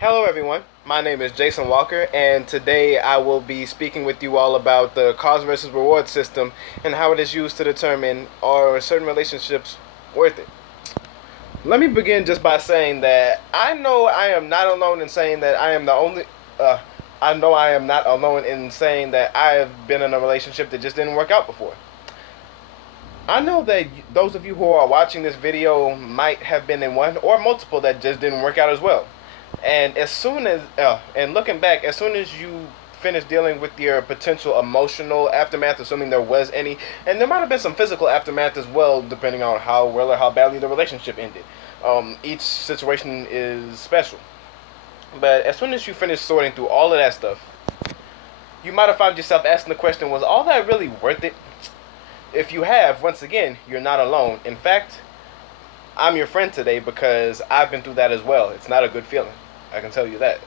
Hello, everyone. My name is Jason Walker, and today I will be speaking with you all about the cause versus reward system and how it is used to determine are certain relationships worth it. Let me begin just by saying that I know I am not alone in saying that I am the only. I know I am not alone in saying that I have been in a relationship that just didn't work out before. I know that those of you who are watching this video might have been in one or multiple that just didn't work out as well. And looking back, as soon as you finish dealing with your potential emotional aftermath, assuming there was any, and there might have been some physical aftermath as well, depending on how well or how badly the relationship ended. Each situation is special. But as soon as you finish sorting through all of that stuff, you might have found yourself asking the question, was all that really worth it? If you have, once again, you're not alone. In fact, I'm your friend today because I've been through that as well. It's not a good feeling. I can tell you that.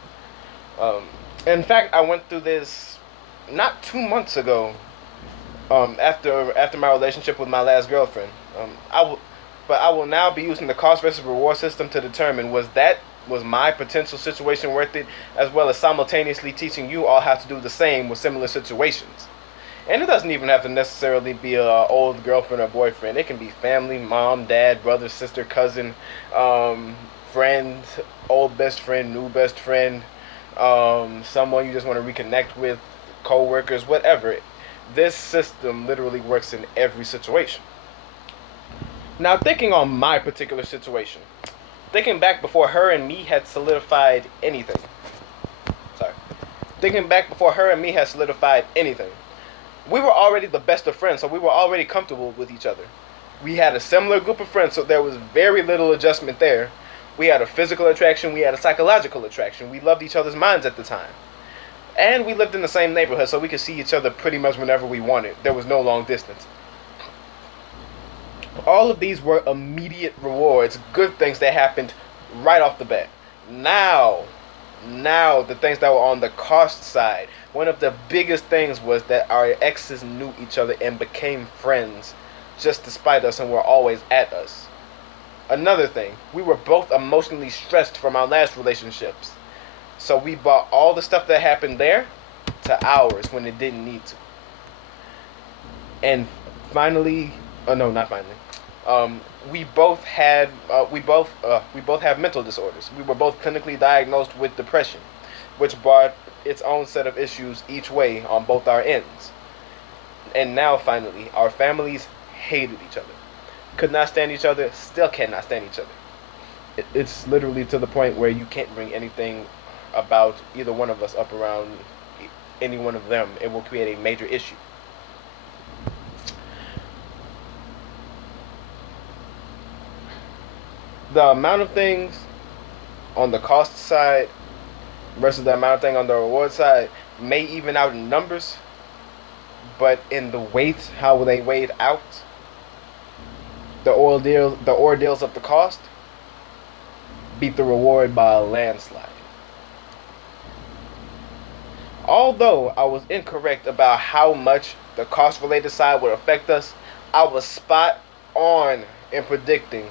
Um, in fact, I went through this not 2 months ago. After my relationship with my last girlfriend, I will now be using the cost versus reward system to determine was my potential situation worth it, as well as simultaneously teaching you all how to do the same with similar situations. And it doesn't even have to necessarily be a old girlfriend or boyfriend. It can be family, mom, dad, brother, sister, cousin, friend, old best friend, new best friend, someone you just want to reconnect with, co-workers, whatever. This system literally works in every situation. Now, thinking on my particular situation, thinking back before her and me had solidified anything. Sorry. Thinking back before her and me had solidified anything. We were already the best of friends, so we were already comfortable with each other. We had a similar group of friends, so there was very little adjustment there. We had a physical attraction, we had a psychological attraction. We loved each other's minds at the time. And we lived in the same neighborhood, so we could see each other pretty much whenever we wanted. There was no long distance. All of these were immediate rewards, good things that happened right off the bat. Now, the things that were on the cost side, one of the biggest things was that our exes knew each other and became friends just despite us and were always at us. Another thing, we were both emotionally stressed from our last relationships. So we brought all the stuff that happened there to ours when it didn't need to. And finally, oh no, not finally. We both have mental disorders. We were both clinically diagnosed with depression, which brought its own set of issues each way on both our ends. And now finally, our families hated each other, could not stand each other, still cannot stand each other. It's literally to the point where you can't bring anything about either one of us up around any one of them. It will create a major issue. The amount of things on the cost side versus the amount of thing on the reward side may even out in numbers, but in the weight, how they weighed out, the ordeals of the cost beat the reward by a landslide. Although I was incorrect about how much the cost related side would affect us, I was spot on in predicting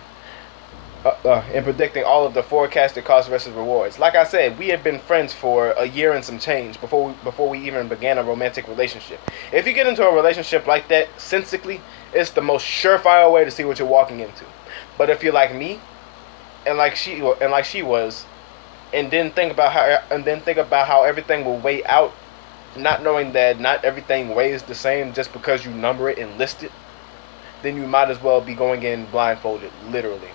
all of the forecasted cost versus rewards. Like I said, we had been friends for a year and some change before we even began a romantic relationship. If you get into a relationship like that, sensically, it's the most surefire way to see what you're walking into. But if you're like me, and like she was, and then think about how everything will weigh out, not knowing that not everything weighs the same just because you number it and list it, then you might as well be going in blindfolded, literally.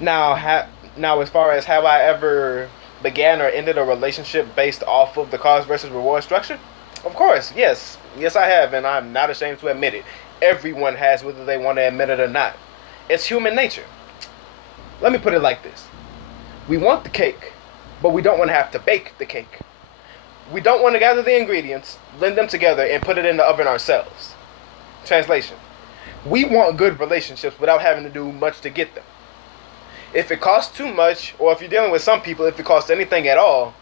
Now, as far as have I ever began or ended a relationship based off of the cost versus reward structure? Of course, yes, I have, and I'm not ashamed to admit it. Everyone has, whether they want to admit it or not. It's human nature. Let me put it like this: we want the cake, but we don't want to have to bake the cake. We don't want to gather the ingredients, blend them together, and put it in the oven ourselves. Translation: we want good relationships without having to do much to get them. If it costs too much, or if you're dealing with some people, if it costs anything at all,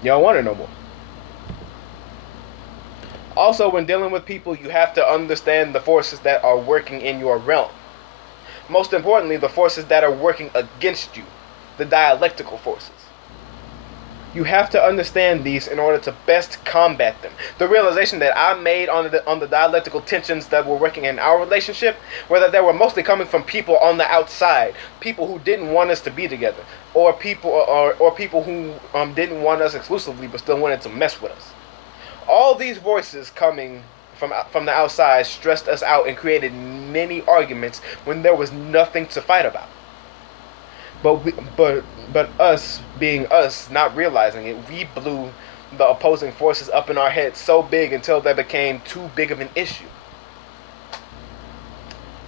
you don't want it no more. Also, when dealing with people, you have to understand the forces that are working in your realm. Most importantly, the forces that are working against you. the dialectical forces. You have to understand these in order to best combat them. The realization that I made on the dialectical tensions that were working in our relationship were that they were mostly coming from people on the outside, people who didn't want us to be together, or people who didn't want us exclusively but still wanted to mess with us. All these voices coming from the outside stressed us out and created many arguments when there was nothing to fight about. But us being us, not realizing it, we blew the opposing forces up in our heads so big until they became too big of an issue.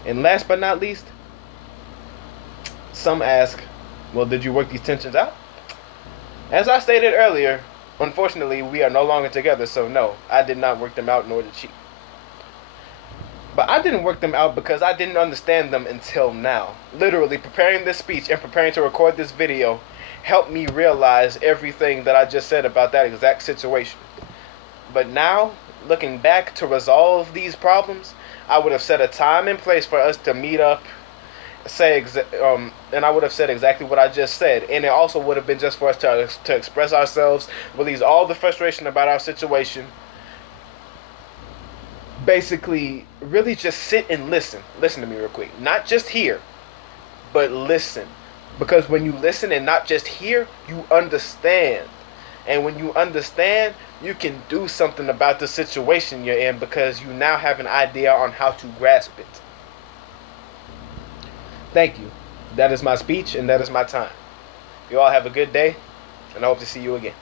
And last but not least, some ask, well, did you work these tensions out? As I stated earlier, unfortunately, we are no longer together, so no, I did not work them out, nor did she. But I didn't work them out because I didn't understand them until now. Literally, preparing this speech and preparing to record this video helped me realize everything that I just said about that exact situation. But now, looking back to resolve these problems, I would have set a time and place for us to meet up, and I would have said exactly what I just said. And it also would have been just for us to express ourselves, release all the frustration about our situation, basically really just sit and listen to me real quick, not just hear, but listen, because when you listen and not just hear, you understand, and when you understand, you can do something about the situation you're in because you now have an idea on how to grasp it. Thank you. That is my speech and that is my time. You all have a good day, and I hope to see you again.